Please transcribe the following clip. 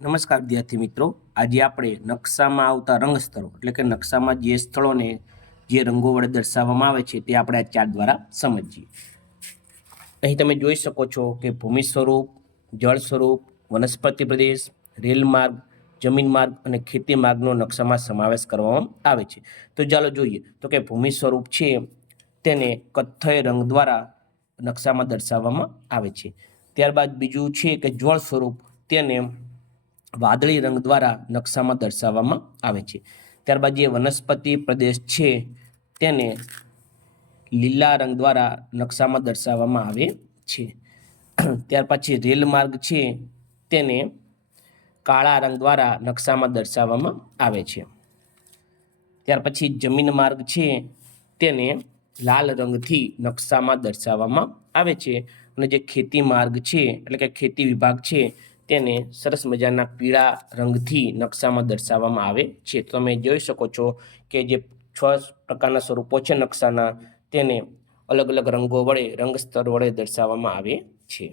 નમસ્કાર વિદ્યાર્થી મિત્રો, આજે આપણે નકશામાં આવતા રંગ સ્તરો એટલે કે નકશામાં જે સ્થળોને જે રંગો વડે દર્શાવવામાં આવે છે તે આપણે આ ચાર્ટ દ્વારા સમજીએ. અહીં તમે જોઈ શકો છો કે ભૂમિ સ્વરૂપ, જળ સ્વરૂપ, વનસ્પતિ પ્રદેશ, રેલ માર્ગ, જમીન માર્ગ અને ખેતી માર્ગનો નકશામાં સમાવેશ કરવામાં આવે છે. તો ચાલો જોઈએ તો કે ભૂમિ સ્વરૂપ છે તેને કથ્થઈ રંગ દ્વારા નકશામાં દર્શાવવામાં આવે છે. ત્યારબાદ બીજું છે કે જળ સ્વરૂપ, તેને વાદળી રંગ દ્વારા નકશામાં દર્શાવવામાં આવે છે. ત્યારબાદ જે વનસ્પતિ પ્રદેશ છે તેને લીલા રંગ દ્વારા નકશામાં દર્શાવવામાં આવે છે. ત્યાર પછી રેલ માર્ગ છે તેને કાળા રંગ દ્વારા નકશામાં દર્શાવવામાં આવે છે. ત્યાર પછી જમીન માર્ગ છે તેને લાલ રંગથી નકશામાં દર્શાવવામાં આવે છે. અને જે ખેતી માર્ગ છે એટલે કે ખેતી વિભાગ છે તેને સરસ મજાના પીળા રંગથી નકશામાં દર્શાવવામાં આવે છે. તો તમે જોઈ શકો છો કે જે 6 પ્રકારના સ્વરૂપો છે નકશાના તેને અલગ અલગ રંગો વડે રંગ સ્તર વડે દર્શાવવામાં આવે છે.